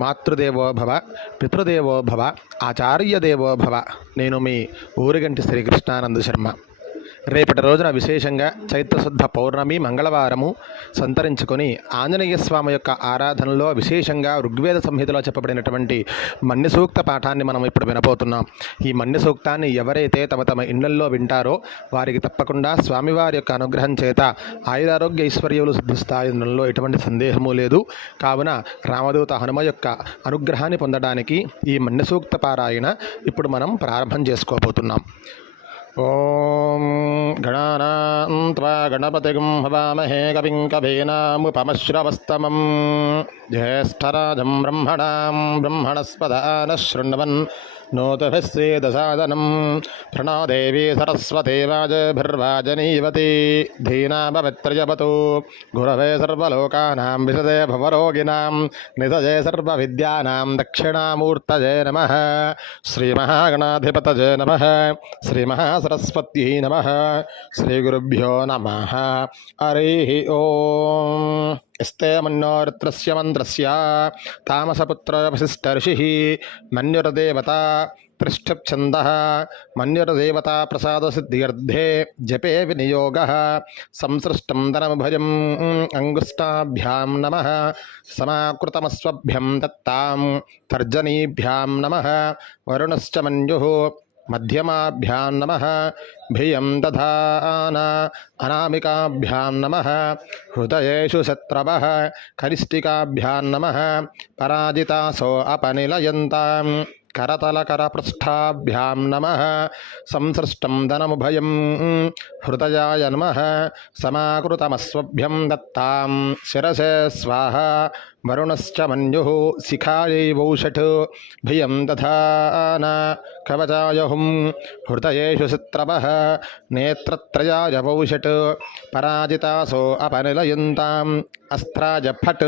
మాతృదేవోభవ పితృదేవోభవ ఆచార్యదేవోభవ నేను మీ ఊరిగంటి శ్రీకృష్ణానంద శర్మ. రేపటి రోజున విశేషంగా చైత్రశుద్ధ పౌర్ణమి మంగళవారము సంతరించుకొని ఆంజనేయ స్వామి యొక్క ఆరాధనలో విశేషంగా ఋగ్వేద సంహితలో చెప్పబడినటువంటి మన్య సూక్త పాఠాన్ని మనం ఇప్పుడు వినబోతున్నాం. ఈ మన్య సూక్తాన్ని ఎవరైతే తమ తమ ఇళ్ళల్లో వింటారో వారికి తప్పకుండా స్వామివారి యొక్క అనుగ్రహం చేత ఆయురారోగ్య ఐశ్వర్యములు సిద్ధిస్తాయనలో ఎటువంటి సందేహము లేదు. కావున రామదూత హనుమ యొక్క అనుగ్రహాన్ని పొందడానికి ఈ మన్య సూక్త పారాయణ ఇప్పుడు మనం ప్రారంభం చేసుకోబోతున్నాం. ॐ गणानां त्वा गणपतिगं हवामहे कविं कवीनामुपमश्रवस्तमं ज्येष्ठराजं ब्रह्मणां ब्रह्मणस्पदानः शृण्वन् नोतभिस्सेदसादनं प्रणोदेवी सरस्वती वाजभिर्वाजनीवती धीनामवित्रजपतु गुरवे सर्वलोकानां विशदे भवरोगिणां निधजे सर्वविद्यानां दक्षिणामूर्तये नमः। श्रीमहागणाधिपतये नमः। श्रीमहासरस्वत्यै नमः। श्रीगुरुभ्यो नमः। हरिः ఎస్తే మన్యోరత్రస్య మంత్రస్య తామసపుత్రవశిష్ట ఋషి మన్యురదేవత పృష్ఠఛంద. మన్యురదేవతా ప్రసాద సిద్ధ్యర్థే జపే వినియోగ. సంసృష్టం ధనముభయం అంగుష్టాభ్యాం నమ. సమాకృతమస్వభ్యం దత్తాం. తర్జనీభ్యాం నమ. వరుణశ్చ మన్యు. मध्यमाभ्यां नमः। भियं दधान। अनामिकाभ्यां नमः। हृदयेषु शत्रवः। कनिष्ठिकाभ्यां नमः। पराजितासो अपनिलयन्तां करतलकरपृष्ठाभ्यां नमः। संसृष्टं धनमुभयं हृदयाय नमः। समाकृतमस्वभ्यं दत्तां शिरसे स्वाहा। वरुणश्च मन्युः शिखायैवौषट्। भियं दधान कवचाय हुं हृदयेषु शत्रवः नेत्रत्रयाय वौषट् पराजितासो अपनिलयन्ताम्। अस्त्राय फट्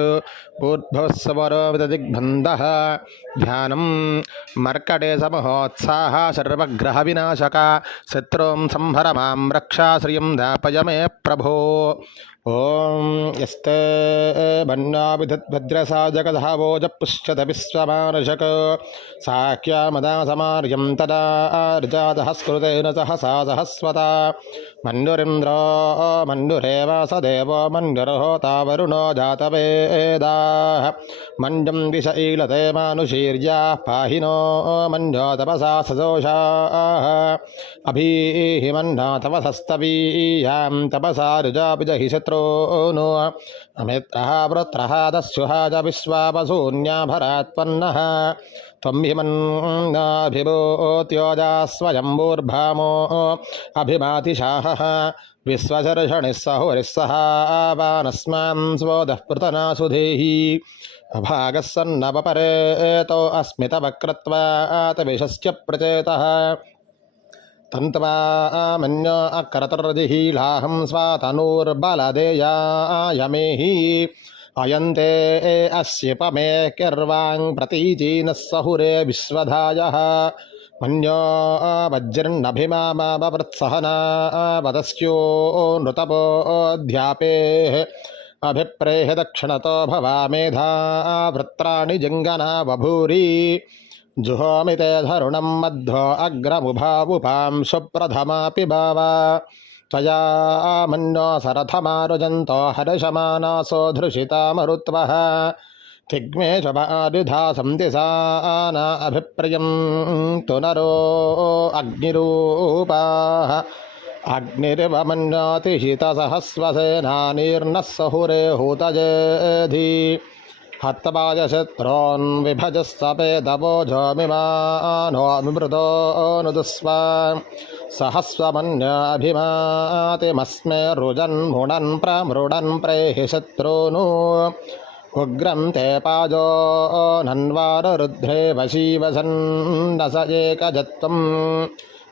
पूर्भवस्वरोविददिग्बन्धः ध्यानं मर्कटे समहोत्साह सर्वग्रहविनाशका। शत्रूं संहर माँ रक्षाश्रियं दापय मे प्रभो। ॐ यस्ते बन्नाभिधद्भद्रसा जगधावोजपुष्यत विश्वमानशक साख्यामदा समार्यं तदा ऋजातः सहसा सहस्वता। मन्युरिन्द्रो मन्युरेव स देवो मन्युर्होता वरुणो जातवेदाः। मञ्जं दिश ईलते मानुशीर्याः पाहि नो मन्यो तपसा सजोषाः। अभीहि मन्ना तपसस्तवीयां तपसा ऋजापिजहि शत्रूनो अमित्रः वृत्रः दस्युः च विश्वापशून्याभरात्पन्नः त्वं हिमन्नाभिभूत्योजा स्वयम्बूर्भामो अभिमातिशाहः। विश्वशर्षणिः सहुरिः सहावानस्मान् स्वोदः पृतनासुधेहि। अभागः सन्नवपरेतो अस्मितवक्रत्वात् विशस्य प्रचेतः। तन्त्वा मन्य अक्रतुर्जिहीलाहं स्वातनूर्बलदेयायमेहि। अयन्ते अस्य पमे किर्वाङ् प्रतीचीनः सहुरे विश्वधायः। मन्यो वज्रन्नभिमामवृत्सहना वदस्यो नृतपोऽध्यापेः अभिप्रेह दक्षिणतो भवामेधा वृत्राणि जङ्गना बभूरि जुहोमि ते धरुणं मध्वो अग्रमुभावुपां सुप्रथमापि भावा। त्वया मन्यो सरथमारुजन्तो हर्षमानासो धृषिता मरुत्वः बायुधा सन्तिसा न अभिप्रियं तु नरो अग्निरूपाः। अग्निरिव सहुरे हूतजेधि। हत्तपायशत्रोन् विभजस्तपेदवोजमिमानोऽमृतो नुदुस्व सहस्वमन्याभिमातिमस्मे रुजन्मुणन् प्रमृडन् प्रेहि शत्रूनु। उग्रं ते पाजो नन्वाररुद्रे वशीवसन्नस एकजत्वम्।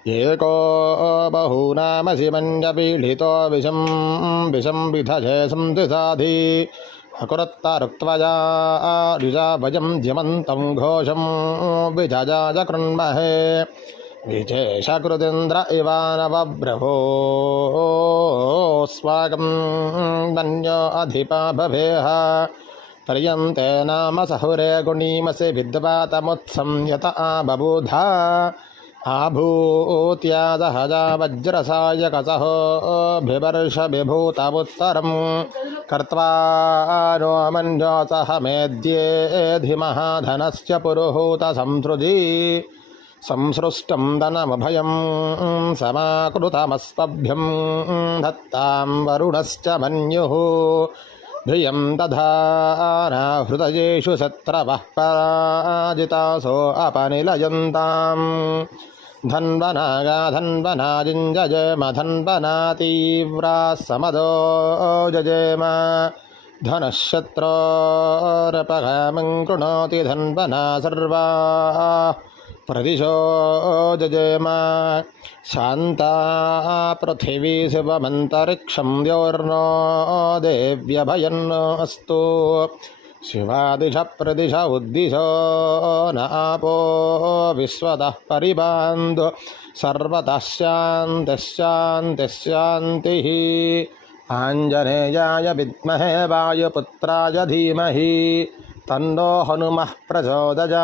एको बहूनामसि मन्यपीडितो विषं विषं विधजे संतिसाधि। अकुरत्तरुक्त्वजा ऋजा भजं ज्यमन्तं घोषं विजजाज कृण्महे विशेषकृतीन्द्र इवानवब्रभो स्वागं धन्यो अधिपा भवेह पर्यन्ते नाम सहुरे गुणीमसि विद्वातमुत्सं यत आबबूधा आभूत्या सहजा वज्रसायकसहोभिवर्षविभूतमुत्तरं कर्त्वा नो मन्योसह मेद्येधि महाधनस्य पुरुहूतसंसृजी। संसृष्टं धनमभयं समाकृतमस्मभ्यं धत्तां वरुणश्च मन्युः। धियं दधाना हृदयेषु शत्रवः पराजितासो अपनिलयन्ताम्। धन्वनागा धन्वनाजिञ्जयेम धन्वना तीव्राः समदो जजेम धनःशत्रोरपगामं कृणोति धन्वना सर्वा प्रदिशो जजेम शान्ता पृथिवी शिवमन्तरिक्षं द्योर्नो देव्यभयन्नो अस्तु शिवादिश प्रदिश उद्दिशो न आपो सर्वतः शांति शांति शान्तिः। आञ्जनेयाय विद्महे वायुपुत्राय धीमहि। तन्नो हनुमः प्रचोदयातु।